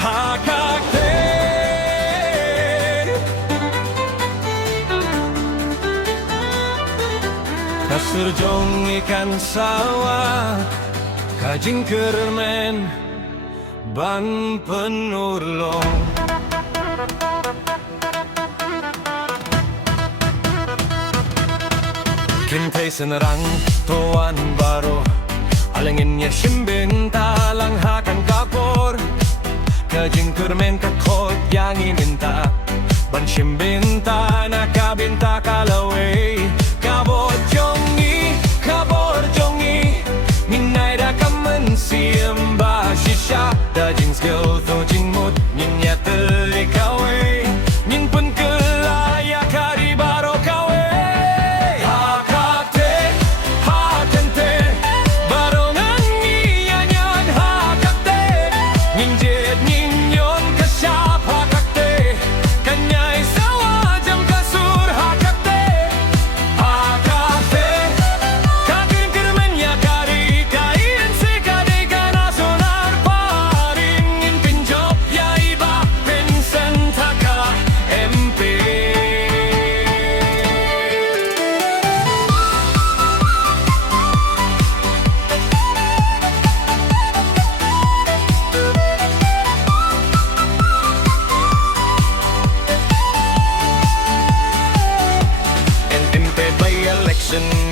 hakakte kasurjong ikan sawah kajing kermen ban penurlong Kintay senerang tuan baro Alangin ya shimbin talang hakan kapor Kajing kermen kakot yang iminta Ban shimbin ta nakabinta kalawe Kabor jongi Minay da kamen siemba shisha Da jing skill to jing mut Ninya teli kawe Nin pun kelaya kari baro kawe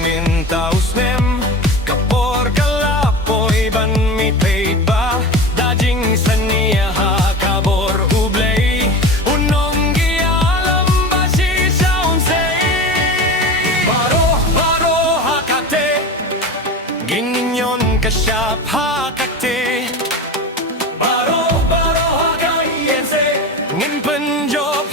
Minta usnem kapor kalapoy ban mitay ba dajing sania ha kabor ublay unong gialam basi saunsay baro hakate gininyon kasyap hakate baro hakayense ngin penjop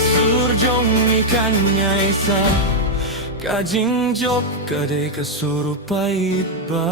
Surjong ikannya isa kajing job kadai kesurupait ba